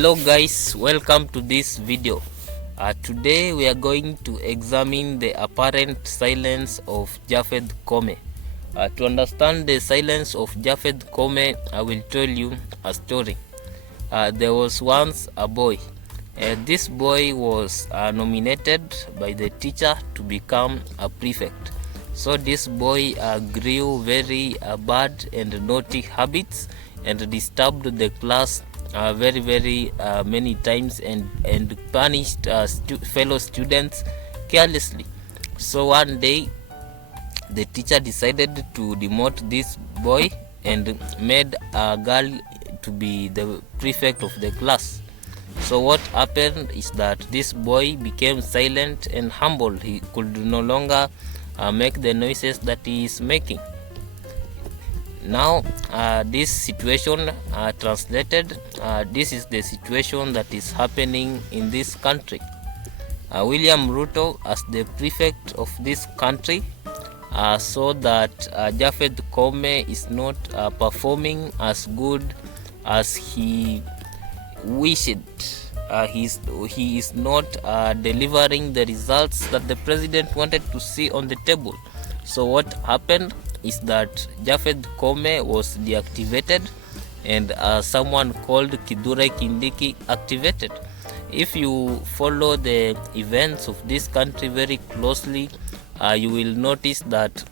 Hello guys, welcome to this video. Today we are going to examine the apparent silence of Japheth Koome. To understand the silence of Japheth Koome, I will tell you a story. There was once a boy. This boy was nominated by the teacher to become a prefect. So this boy grew very bad and naughty habits and disturbed the class very many times and punished fellow students carelessly. So one day the teacher decided to demote this boy and made a girl to be the prefect of the class. So what happened is that this boy became silent and humble. He could no longer make the noises that he is making. Now this situation translated, this is the situation that is happening in this country. William Ruto, as the prefect of this country, saw that Japheth Koome is not performing as good as he wished. He is not delivering the results that the president wanted to see on the table. So what happened is that Japheth Koome was deactivated and someone called Kithure Kindiki activated. If you follow the events of this country very closely, you will notice that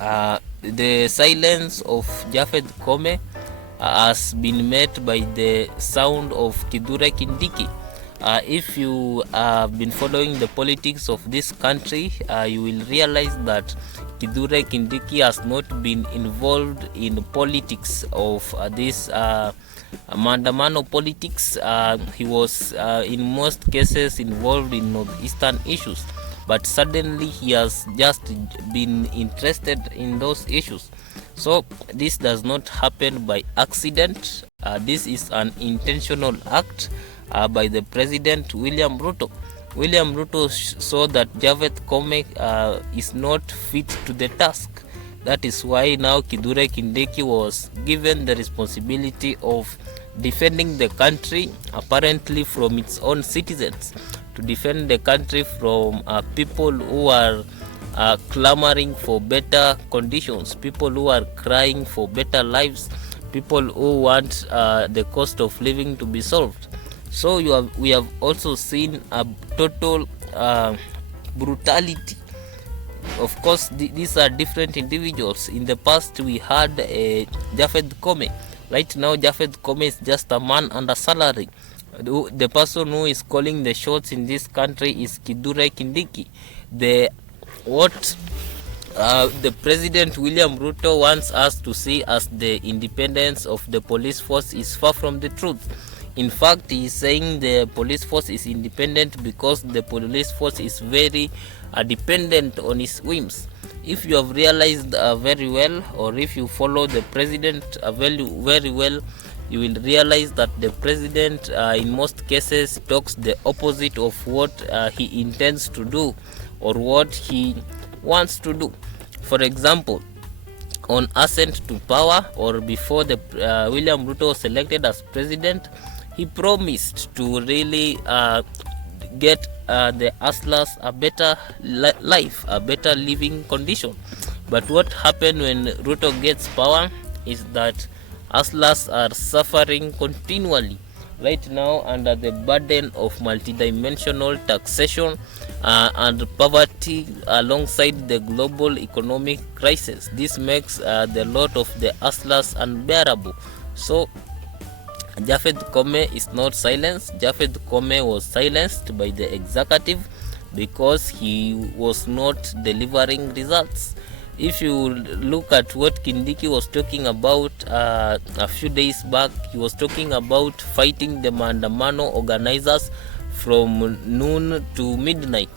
the silence of Japheth Koome has been met by the sound of Kithure Kindiki. If you have been following the politics of this country, you will realize that Kithure Kindiki has not been involved in politics of this maandamano politics. He was in most cases involved in northeastern issues, but suddenly he has just been interested in those issues. So this does not happen by accident. This is an intentional act by the President William Ruto. William Ruto saw that Japheth Koome is not fit to the task. That is why now Kithure Kindiki was given the responsibility of defending the country, apparently from its own citizens, to defend the country from people who are clamoring for better conditions, people who are crying for better lives, people who want the cost of living to be solved. So we have also seen a total brutality. Of course, these are different individuals. In the past, we had Japheth Koome. Right now, Japheth Koome is just a man under salary. The person who is calling the shots in this country is Kithure Kindiki. The President William Ruto wants us to see as the independence of the police force is far from the truth. In fact, he is saying the police force is independent because the police force is very dependent on his whims. If you have realized very well, or if you follow the president very well, you will realize that the president in most cases talks the opposite of what he intends to do or what he wants to do. For example, on ascent to power, or before the William Ruto was elected as president, he promised to really get the hustlers a better life, a better living condition. But what happened when Ruto gets power is that hustlers are suffering continually right now under the burden of multidimensional taxation and poverty alongside the global economic crisis. This makes the lot of the hustlers unbearable. So Japheth Koome is not silenced. Japheth Koome was silenced by the executive because he was not delivering results. If you look at what Kindiki was talking about a few days back, he was talking about fighting the maandamano organizers from noon to midnight.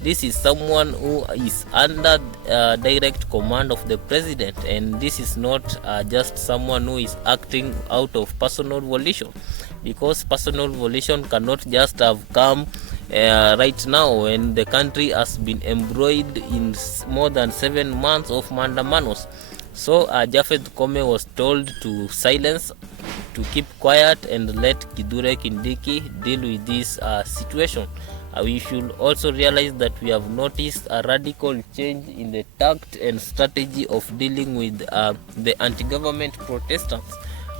This is someone who is under direct command of the president, and this is not just someone who is acting out of personal volition, because personal volition cannot just have come right now when the country has been embroiled in more than 7 months of maandamanos. So Japheth Koome was told to silence to keep quiet and let Kithure Kindiki deal with this situation. We should also realize that we have noticed a radical change in the tact and strategy of dealing with the anti-government protesters.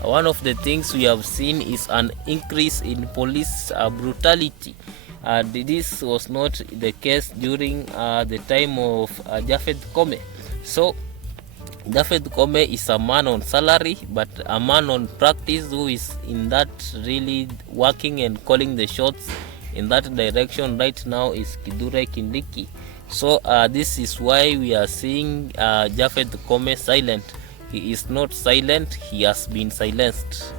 One of the things we have seen is an increase in police brutality. This was not the case during the time of Japheth Koome. So Japheth Koome is a man on salary, but a man on practice who is in that really working and calling the shots in that direction right now is Kithure Kindiki. So this is why we are seeing Japheth Koome silent. He is not silent, he has been silenced.